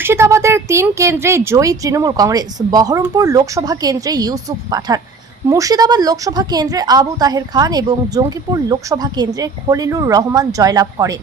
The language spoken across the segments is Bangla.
মুর্শিদাবাদের তিন কেন্দ্রে জয়ী তৃণমূল কংগ্রেস, বহরমপুর লোকসভা কেন্দ্রে ইউসুফ পাঠান, মুর্শিদাবাদ লোকসভা কেন্দ্রে আবু তাহের খান এবং জঙ্গিপুর লোকসভা কেন্দ্রে খলিলুর রহমান জয়লাভ করেন।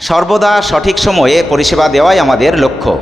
সর্বদা সঠিক সময়ে পরিষেবা দেওয়াই আমাদের লক্ষ্য।